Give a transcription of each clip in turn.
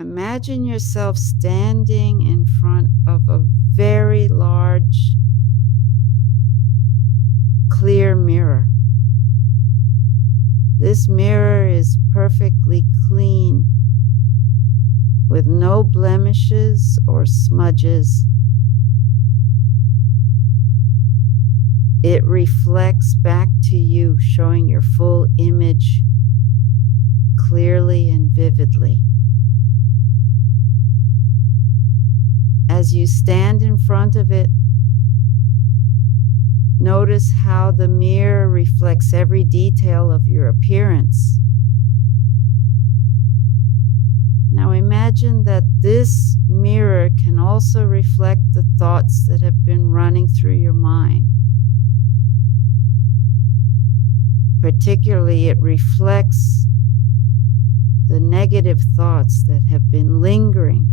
Imagine yourself standing in front of a very large, clear mirror. This mirror is perfectly clean, with no blemishes or smudges. It reflects back to you, showing your full image clearly and vividly. As you stand in front of it, notice how the mirror reflects every detail of your appearance. Now imagine that this mirror can also reflect the thoughts that have been running through your mind. Particularly, it reflects the negative thoughts that have been lingering,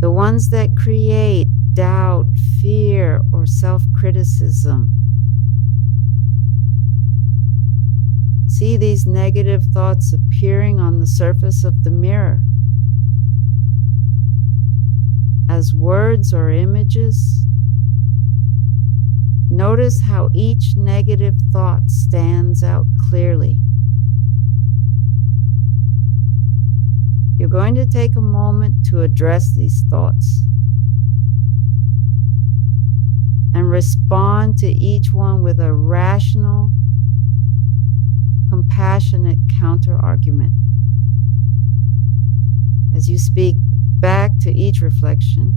the ones that create doubt, fear, or self-criticism. See these negative thoughts appearing on the surface of the mirror as words or images. Notice how each negative thought stands out clearly. You're going to take a moment to address these thoughts and respond to each one with a rational, compassionate counter-argument. As you speak back to each reflection,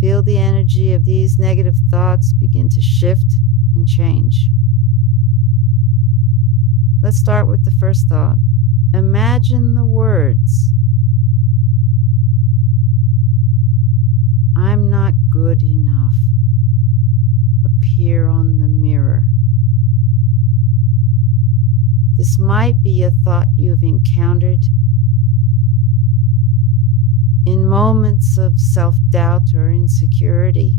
feel the energy of these negative thoughts begin to shift and change. Let's start with the first thought. Imagine the words, "I'm not good enough," appear on the mirror. This might be a thought you've encountered in moments of self-doubt or insecurity.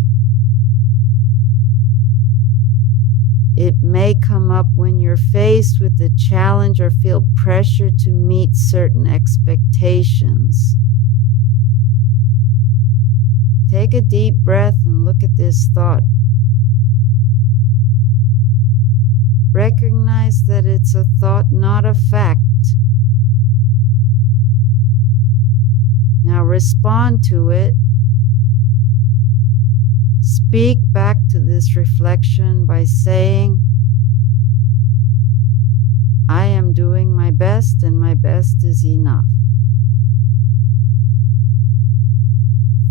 It may come up when you're faced with a challenge or feel pressure to meet certain expectations. Take a deep breath and look at this thought. Recognize that it's a thought, not a fact. Now respond to it. Speak back to this reflection by saying, "I am doing my best and my best is enough."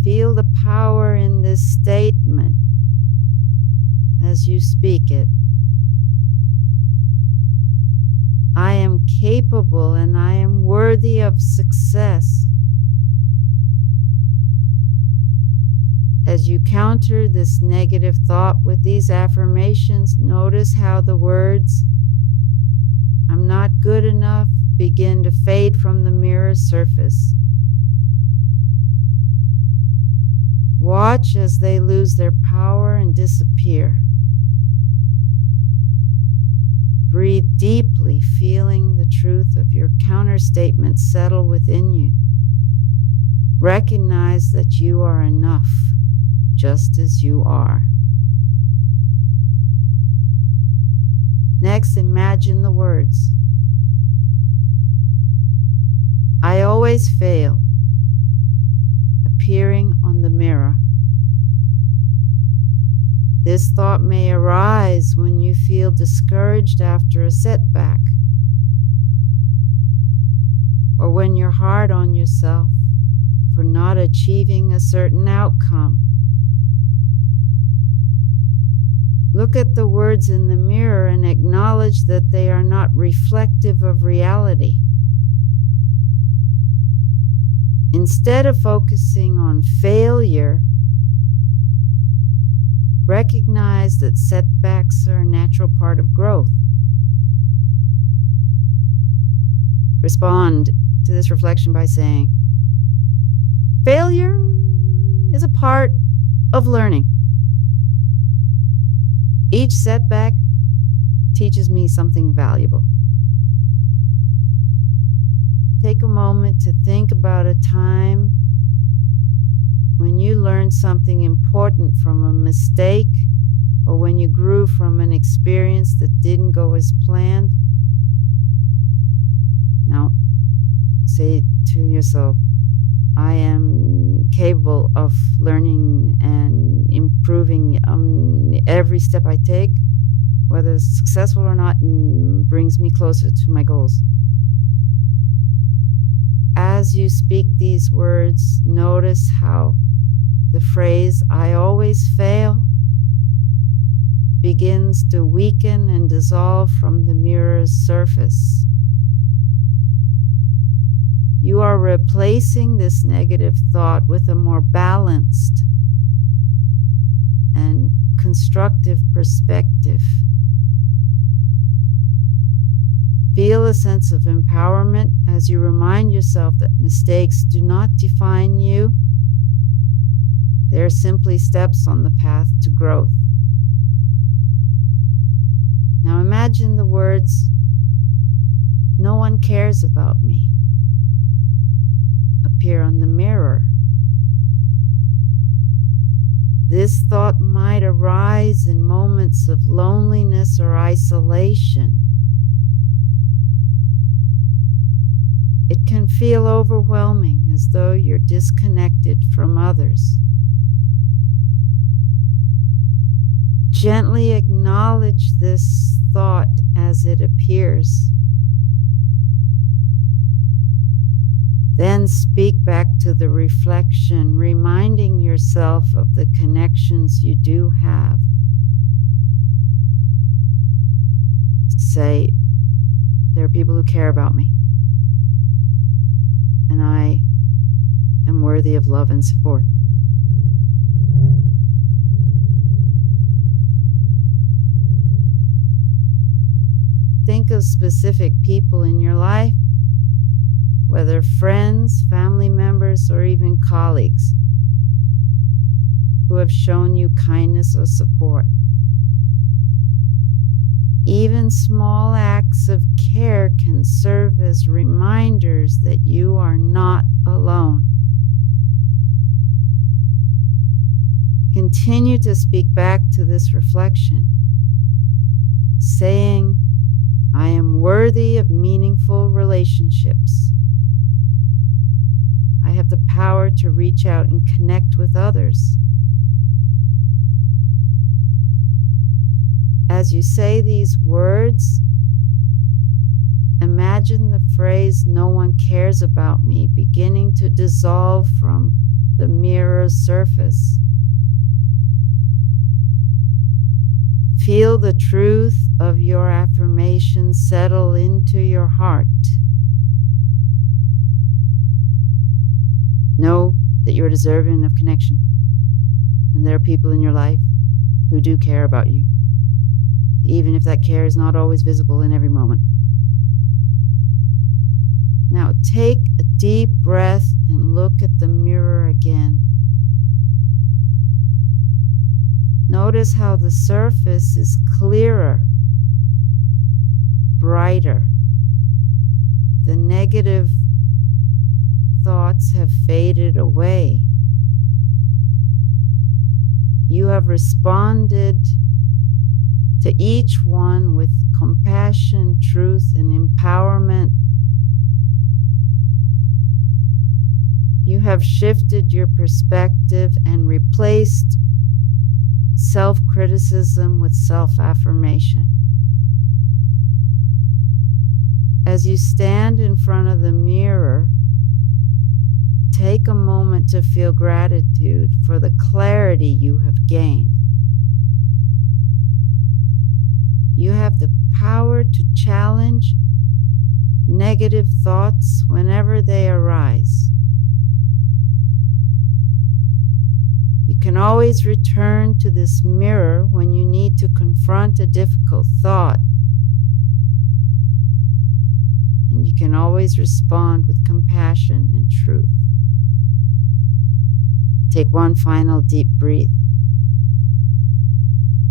Feel the power in this statement as you speak it. I am capable and I am worthy of success. As you counter this negative thought with these affirmations, notice how the words, "I'm not good enough," begin to fade from the mirror's surface. Watch as they lose their power and disappear. Breathe deeply, feeling the truth of your counter statement settle within you. Recognize that you are enough, just as you are. Next, imagine the words, "I always fail," appearing on the mirror. This thought may arise when you feel discouraged after a setback, or when you're hard on yourself for not achieving a certain outcome. Look at the words in the mirror and acknowledge that they are not reflective of reality. Instead of focusing on failure, recognize that setbacks are a natural part of growth. Respond to this reflection by saying, "Failure is a part of learning. Each setback teaches me something valuable." take a moment to think about a time when you learned something important from a mistake or when you grew from an experience that didn't go as planned. Now, say to yourself, I am capable of learning and improving every step I take, whether it's successful or not, and brings me closer to my goals. As you speak these words, notice how the phrase, I always fail, begins to weaken and dissolve from the mirror's surface. You are replacing this negative thought with a more balanced and constructive perspective. Feel a sense of empowerment as you remind yourself that mistakes do not define you. They're simply steps on the path to growth. Now imagine the words, "No one cares about me," appear on the mirror. This thought might arise in moments of loneliness or isolation. It can feel overwhelming, as though you're disconnected from others. Gently acknowledge this thought as it appears. Then speak back to the reflection, reminding yourself of the connections you do have. Say, there are people who care about me, and I am worthy of love and support. Think of specific people in your life, whether friends, family members, or even colleagues, who have shown you kindness or support. Even small acts of care can serve as reminders that you are not alone. Continue to speak back to this reflection, saying, I am worthy of meaningful relationships. I have the power to reach out and connect with others. As you say these words, imagine the phrase, "No one cares about me," beginning to dissolve from the mirror's surface. Feel the truth of your affirmation settle into your heart. Know that you're deserving of connection, and there are people in your life who do care about you, even if that care is not always visible in every moment. Now take a deep breath and look at the mirror again. Notice how the surface is clearer, brighter. The negative thoughts have faded away. You have responded to each one with compassion, truth, and empowerment. You have shifted your perspective and replaced self-criticism with self-affirmation. As you stand in front of the mirror, take a moment to feel gratitude for the clarity you have gained. You have the power to challenge negative thoughts whenever they arise. You can always return to this mirror when you need to confront a difficult thought. And you can always respond with compassion and truth. Take one final deep breath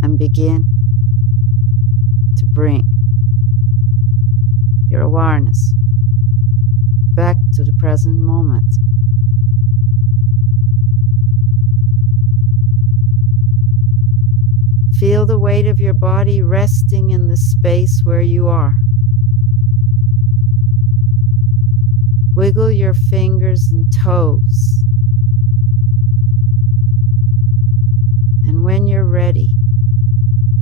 and begin to bring your awareness back to the present moment. Feel the weight of your body resting in the space where you are. Wiggle your fingers and toes. And when you're ready,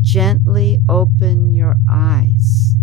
gently open your eyes.